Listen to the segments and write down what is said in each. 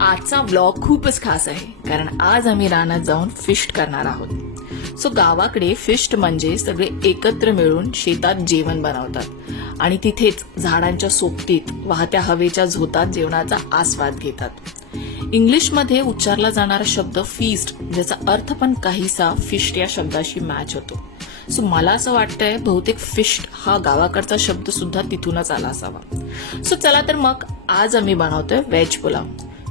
आजचा व्लॉग खूपच खास आहे कारण आज आम्ही रानात जाऊन फिस्ट करणार आहोत. सो गावाकडे फिस्ट म्हणजे सगळे एकत्र मिळून शेतात जेवण बनवतात आणि तिथेच झाडांच्या सोबतीत वाहत्या हवेच्या झोतात जेवणाचा आस्वाद घेतात. इंग्लिशमध्ये उच्चारला जाणारा शब्द फीस्ट ज्याचा अर्थ पण काहीसा फिस्ट या शब्दाशी मॅच होतो. सो मला असं वाटतंय बहुतेक फिस्ट हा गावाकडचा शब्द सुद्धा तिथूनच आला असावा. सो चला तर मग आज आम्ही बनवतोय व्हेज पुलाव.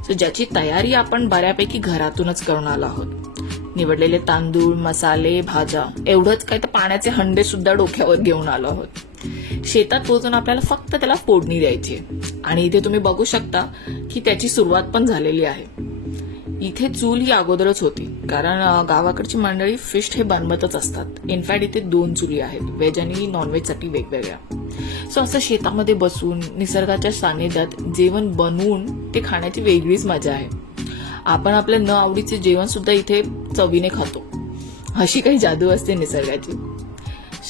सो ज्याची तयारी आपण बऱ्यापैकी घरातूनच करून आलो आहोत. निवडलेले तांदूळ, मसाले, भाज्या एवढंच काय तर पाण्याचे हंडे सुद्धा डोक्यावर घेऊन आलो आहोत. शेतात पोहोचून आपल्याला फक्त त्याला फोडणी द्यायची आणि इथे तुम्ही बघू शकता की त्याची सुरुवात पण झालेली आहे. इथे चूल ही अगोदरच होती कारण गावाकडची मंडळी फिश हे बनवतच असतात. इनफॅक्ट इथे 2 चुली आहेत, व्हेज आणि नॉनव्हेज साठी वेगवेगळ्या. सो असं शेतामध्ये बसून निसर्गाच्या सानिध्यात जेवण बनवून ते खाण्याची वेगळीच मजा आहे. आपण आपल्या न आवडीचे जेवण सुद्धा इथे चवीने खातो. अशी काही जादू असते निसर्गाची.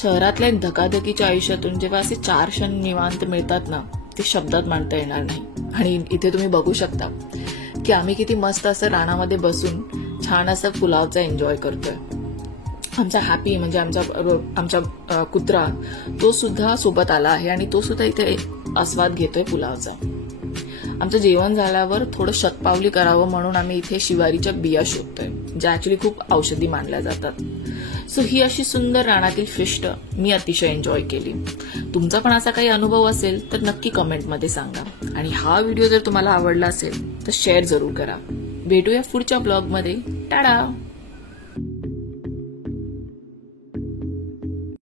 शहरातल्या धकाधकीच्या आयुष्यातून जेव्हा असे 4 क्षण निवांत मिळतात ना, ते शब्दात मांडता येणार नाही. आणि इथे तुम्ही बघू शकता की आम्ही किती मस्त असं रानामध्ये बसून छान असं पुलावचा एन्जॉय करतोय. आमचा हॅपी म्हणजे आमचा कुत्रा तो सुद्धा सोबत आला आहे आणि तो सुद्धा इथे आस्वाद घेतोय पुलावचा. आमचं जेवण झाल्यावर थोडं शतपावली करावं म्हणून आम्ही इथे शिवारीच्या बिया शोधतोय, ज्या ऍक्च्युली खूप औषधी मानल्या जातात. सो ही अशी सुंदर रानातील फिस्ट मी अतिशय एन्जॉय केली. तुमचा पण असा काही अनुभव असेल तर नक्की कमेंटमध्ये सांगा. आणि हा व्हिडिओ जर तुम्हाला आवडला असेल तर शेअर जरूर करा. भेटूया पुढच्या ब्लॉगमध्ये. टाटा.